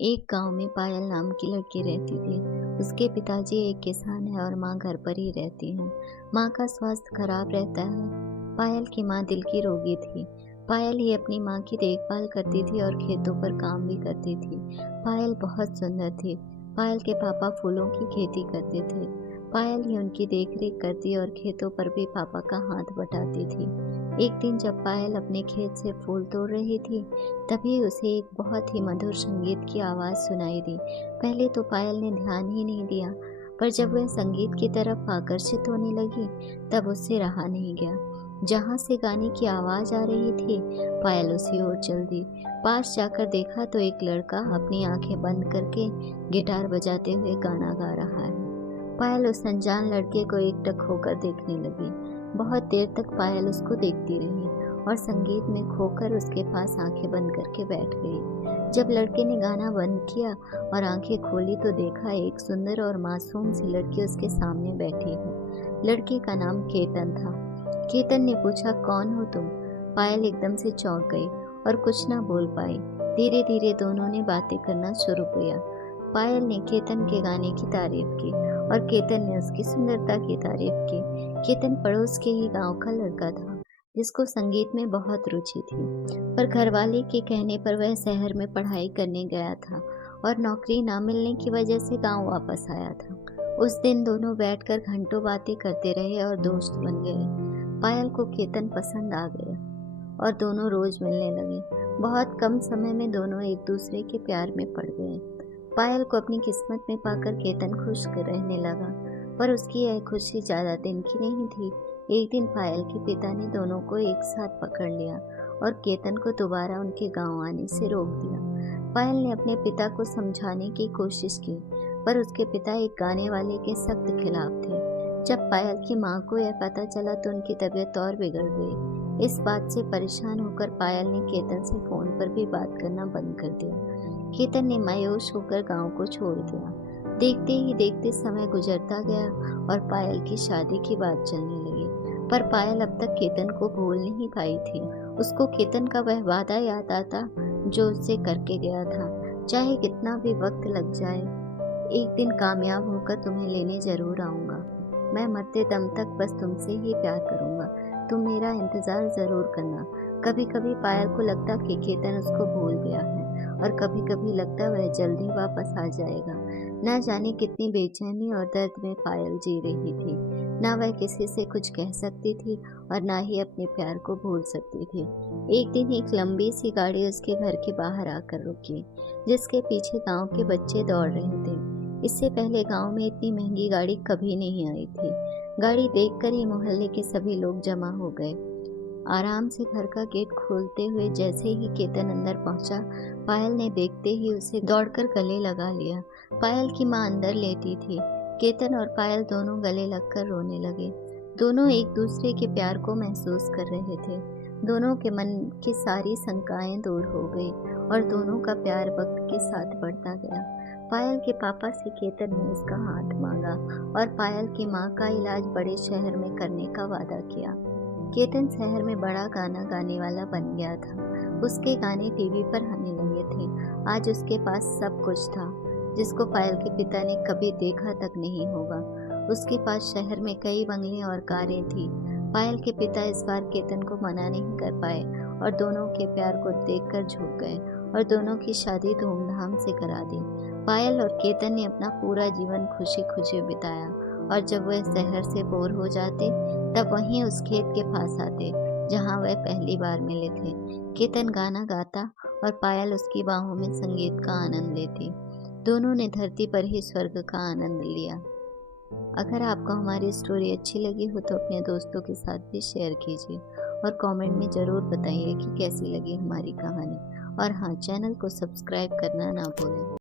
एक गांव में पायल नाम की लड़की रहती थी। उसके पिताजी एक किसान है और माँ घर पर ही रहती है। माँ का स्वास्थ्य खराब रहता है। पायल की माँ दिल की रोगी थी। पायल ही अपनी माँ की देखभाल करती थी और खेतों पर काम भी करती थी। पायल बहुत सुंदर थी। पायल के पापा फूलों की खेती करते थे। पायल ही उनकी देखरेख करती और खेतों पर भी पापा का हाथ बटाती थी। एक दिन जब पायल अपने खेत से फूल तोड़ रही थी, तभी उसे एक बहुत ही मधुर संगीत की आवाज़ सुनाई दी। पहले तो पायल ने ध्यान ही नहीं दिया, पर जब वह संगीत की तरफ आकर्षित होने लगी, तब उससे रहा नहीं गया। जहाँ से गाने की आवाज़ आ रही थी, पायल उसी ओर चल दी। पास जाकर देखा तो एक लड़का अपनी आंखें बंद करके गिटार बजाते हुए गाना गा रहा है। पायल उस अनजान लड़के को एकटक होकर देखने लगी। बहुत देर तक पायल उसको देखती रही और संगीत में खोकर उसके पास आंखें बंद करके बैठ गई। जब लड़के ने गाना बंद किया और आंखें खोली तो देखा एक सुंदर और मासूम सी लड़की उसके सामने बैठी है। लड़के का नाम केतन था। केतन ने पूछा, कौन हो तुम? पायल एकदम से चौंक गई और कुछ ना बोल पाई। धीरे धीरे दोनों ने बातें करना शुरू किया। पायल ने केतन के गाने की तारीफ की और केतन ने उसकी सुंदरता की तारीफ की। केतन पड़ोस के ही गांव का लड़का था, जिसको संगीत में बहुत रुचि थी, पर घरवाले के कहने पर वह शहर में पढ़ाई करने गया था और नौकरी ना मिलने की वजह से गांव वापस आया था। उस दिन दोनों बैठकर घंटों बातें करते रहे और दोस्त बन गए। पायल को केतन पसंद आ गया और दोनों रोज मिलने लगे। बहुत कम समय में दोनों एक दूसरे के प्यार में पड़ गए। पायल को अपनी किस्मत में पाकर केतन खुश रहने लगा, पर उसकी यह खुशी ज्यादा दिन की नहीं थी। एक दिन पायल के पिता ने दोनों को एक साथ पकड़ लिया और केतन को दोबारा उनके गांव आने से रोक दिया। पायल ने अपने पिता को समझाने की कोशिश की, पर उसके पिता एक गाने वाले के सख्त खिलाफ थे। जब पायल की माँ को यह पता चला तो उनकी तबीयत और बिगड़ गई। इस बात से परेशान होकर पायल ने केतन से फोन पर भी बात करना बंद कर दिया। केतन ने मायूस होकर गांव को छोड़ दिया। देखते ही देखते समय गुजरता गया और पायल की शादी की बात चलने लगी, पर पायल अब तक केतन को भूल नहीं पाई थी। उसको केतन का वह वादा याद आता जो उससे करके गया था, चाहे कितना भी वक्त लग जाए। एक दिन कामयाब होकर तुम्हें लेने जरूर आऊंगा। मैं मरते दम तक बस तुमसे ही प्यार करूंगा। तुम मेरा इंतजार जरूर करना। कभी कभी पायल को लगता कि केतन उसको भूल गया है और कभी कभी लगता वह जल्दी वापस आ जाएगा। न जाने कितनी बेचैनी और दर्द में पायल जी रही थी। ना वह किसी से कुछ कह सकती थी और ना ही अपने प्यार को भूल सकती थी। एक दिन एक लंबी सी गाड़ी उसके घर के बाहर आकर रुकी, जिसके पीछे गांव के बच्चे दौड़ रहे थे। इससे पहले गांव में इतनी महंगी गाड़ी कभी नहीं आई थी। गाड़ी देखकर ही मोहल्ले के सभी लोग जमा हो गए। आराम से घर का गेट खोलते हुए जैसे ही केतन अंदर पहुंचा, पायल ने देखते ही उसे दौड़कर गले लगा लिया। पायल की माँ अंदर लेटी थी। केतन और पायल दोनों गले लगकर रोने लगे। दोनों एक दूसरे के प्यार को महसूस कर रहे थे। दोनों के मन की सारी शंकाएं दूर हो गई और दोनों का प्यार वक्त के साथ बढ़ता गया। पायल के पापा से केतन ने उसका हाथ मांगा और पायल की माँ का इलाज बड़े शहर में करने का वादा किया। केतन शहर में बड़ा गाना गाने वाला बन गया था। उसके गाने टीवी पर आने लगे थे। आज उसके पास सब कुछ था, जिसको पायल के पिता ने कभी देखा तक नहीं होगा। उसके पास शहर में कई बंगले और कारें थी। पायल के पिता इस बार केतन को मना नहीं कर पाए और दोनों के प्यार को देखकर झुक गए और दोनों की शादी धूमधाम से करा दी। पायल और केतन ने अपना पूरा जीवन खुशी खुशी बिताया और जब वह शहर से बोर हो जाते तब वहीं उस खेत के पास आते जहां वह पहली बार मिले थे। केतन गाना गाता और पायल उसकी बाहों में संगीत का आनंद लेती। दोनों ने धरती पर ही स्वर्ग का आनंद लिया। अगर आपको हमारी स्टोरी अच्छी लगी हो तो अपने दोस्तों के साथ भी शेयर कीजिए और कमेंट में ज़रूर बताइए कि कैसी लगी हमारी कहानी। और हाँ, चैनल को सब्सक्राइब करना ना भूलें।